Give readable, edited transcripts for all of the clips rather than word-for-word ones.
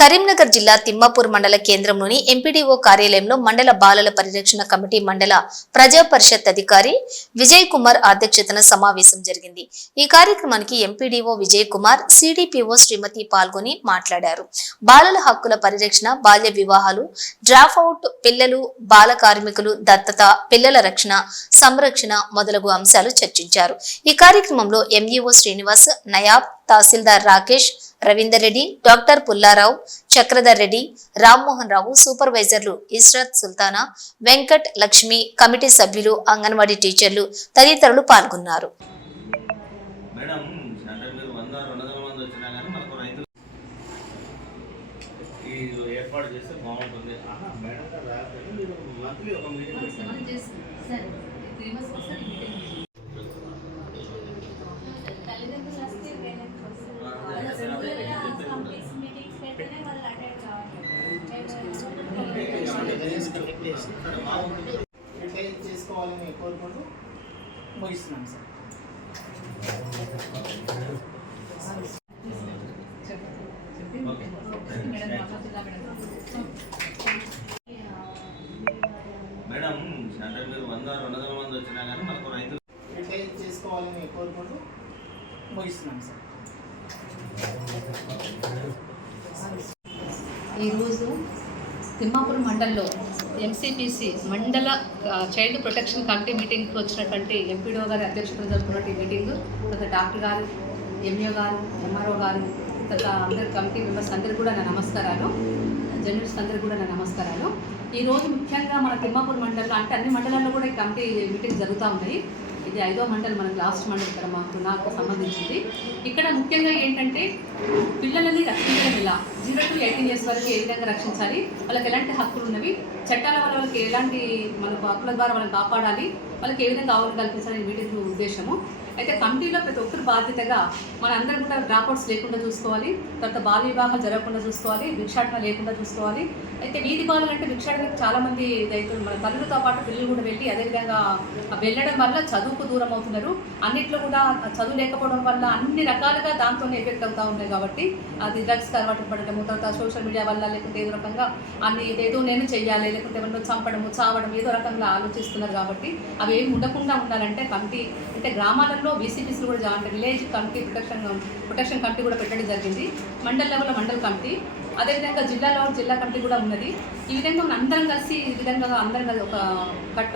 కరీంనగర్ జిల్లా తిమ్మాపూర్ మండల కేంద్రంలోని ఎంపీడీఓ కార్యాలయంలో మండల బాలల పరిరక్షణ కమిటీ మండల ప్రజా పరిషత్ అధికారి విజయ్ కుమార్ అధ్యక్షతన సమావేశం జరిగింది. ఈ కార్యక్రమానికి ఎంపీడీఓ విజయ్ కుమార్, సిడిపిఓ శ్రీమతి పాల్గొని మాట్లాడారు. బాలల హక్కుల పరిరక్షణ, బాల్య వివాహాలు, డ్రాప్ అవుట్ పిల్లలు, బాల కార్మికులు, దత్తత, పిల్లల రక్షణ, సంరక్షణ మొదలగు అంశాలు చర్చించారు. ఈ కార్యక్రమంలో ఎంఈఓ శ్రీనివాస్, నయాబ్, తహసీల్దార్ రాకేష్, రవీందర్ రెడ్డి, డాక్టర్ పుల్లారావు, చక్రధర్ రెడ్డి, రామ్మోహన్ రావు, సూపర్వైజర్లు ఇస్రత్ సుల్తానా, వెంకట్, లక్ష్మి, కమిటీ సభ్యులు, అంగన్వాడీ టీచర్లు తదితరులు పాల్గొన్నారు. చేసుకోవాలని కోరుకుంటూ ముగిస్తున్నాం సార్. మేడం అంటే మీరు 100-200 మంది వచ్చినా కానీ మనకు రైతులు చేసుకోవాలని కోరుకుంటూ ముగిస్తున్నాం సార్. ఈరోజు తిమ్మాపూర్ మండల్లో ఎంసీపీసీ మండల చైల్డ్ ప్రొటెక్షన్ కమిటీ మీటింగ్కి వచ్చినటువంటి ఎంపీడీఓ గారి అధ్యక్షతన జరుగుతున్నటువంటి మీటింగు, తర్వాత డాక్టర్ గారు, ఎంఈఓ గారు, ఎంఆర్ఓ గారు, తర్వాత అందరి కమిటీ మెంబర్స్ అందరికీ కూడా నా నమస్కారాలు, జర్నలిస్ట్ అందరికీ కూడా నా నమస్కారాలు. ఈరోజు ముఖ్యంగా మన తిమ్మాపూర్ మండలంలో అంటే అన్ని మండలాల్లో కూడా ఈ కమిటీ మీటింగ్ జరుగుతూ ఉన్నాయి. ఇది 5వ మండలం, మనకు లాస్ట్ మండలం ఇక్కడ నాకు సంబంధించింది. ఇక్కడ ముఖ్యంగా ఏంటంటే పిల్లలని రక్షించడం ఎలా, 0 to 18 years వరకు ఏ విధంగా రక్షించాలి, వాళ్ళకి ఎలాంటి హక్కులు ఉన్నవి, చట్టాల వల్ల వాళ్ళకి ఎలాంటి మనకు హక్కుల ద్వారా వాళ్ళని కాపాడాలి, వాళ్ళకి ఏ విధంగా అవగాహన కల్పించాలని మీటింగ్ ఉద్దేశము. అయితే కమిటీలో ప్రతి ఒక్కరు బాధ్యతగా మన అందరం కూడా డ్రాప్అవుట్స్ లేకుండా చూసుకోవాలి, తర్వాత బాల వివాహాలు జరగకుండా చూసుకోవాలి, భిక్షాటన లేకుండా చూసుకోవాలి. అయితే వీధి బాలలు అంటే భిక్షాటనకు చాలామంది రైతులు మన తల్లులతో పాటు పిల్లలు కూడా వెళ్ళి అదేవిధంగా వెళ్ళడం వల్ల చదువుకు దూరం అవుతున్నారు. అన్నింటిలో కూడా చదువు లేకపోవడం వల్ల అన్ని రకాలుగా దాంతోనే ఎఫెక్ట్ అవుతూ ఉన్నాయి. కాబట్టి అది డ్రగ్స్కి అలవాటు పడటము, తర్వాత సోషల్ మీడియా వల్ల, లేకుంటే ఏదో రకంగా అన్ని ఏదో నేను చెయ్యాలి, లేకుంటే ఏమన్నా చంపడము, చావడం ఏదో రకంగా ఆలోచిస్తున్నారు. కాబట్టి అవి ఏమి ఉండకుండా ఉండాలంటే కమిటీ అంటే గ్రామాలలో బీసీపీసీలు కూడా అంటే విలేజ్ కమిటీ ప్రొటెక్షన్ కమిటీ కూడా పెట్టడం జరిగింది. మండల లెవెల్లో మండల కమిటీ, అదేవిధంగా జిల్లాలో జిల్లా కమిటీ కూడా ఉన్నది. ఈ విధంగా మనం అందరం కలిసి ఈ విధంగా అందరం కలిసి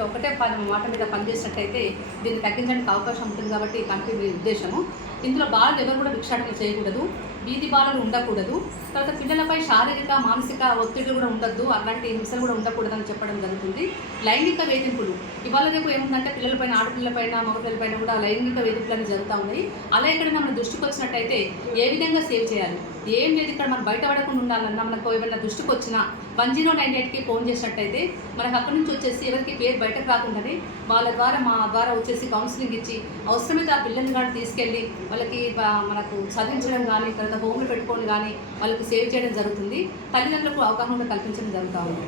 ఒకటే మాట మీద పనిచేసినట్టయితే దీన్ని తగ్గించడానికి అవకాశం ఉంటుంది. కాబట్టి ఈ కమిటీ ఉద్దేశము ఇందులో బాలలు ఎవరు కూడా భిక్షాటన చేయకూడదు, వీధి బాలలు ఉండకూడదు, తర్వాత పిల్లలపై శారీరక మానసిక ఒత్తిడులు కూడా ఉండద్దు, అలాంటి హింసలు కూడా ఉండకూడదని చెప్పడం జరుగుతుంది. లైంగిక వేధింపులు ఇవాళ రేపు ఏముందంటే పిల్లలపైన, ఆడపిల్లలపైన, మగపిల్లలపైన కూడా లైంగిక వేధింపులు జరుగుతూ ఉన్నాయి. అలా ఇక్కడ మన దృష్టికి వచ్చినట్టయితే ఏ విధంగా సేవ్ చేయాలి, ఏం లేదు ఇక్కడ మనం బయటపడకుండా ఉండాలన్నా మనకు ఏమైనా దృష్టికి వచ్చినా 1098కి ఫోన్ చేసినట్టయితే మనకు అక్కడి నుంచి వచ్చేసి ఎవరికి పేరు బయటకు రాకుండానే వాళ్ళ ద్వారా మా ద్వారా వచ్చేసి కౌన్సిలింగ్ ఇచ్చి అవసరమైతే ఆ పిల్లల్ని కానీ తీసుకెళ్ళి వాళ్ళకి మనకు చదివించడం కానీ, తర్వాత హోమ్లో పెట్టుకొని కానీ వాళ్ళకి సేవ్ చేయడం జరుగుతుంది. తల్లిదండ్రులకు అవగాహన కల్పించడం జరుగుతూ ఉంది.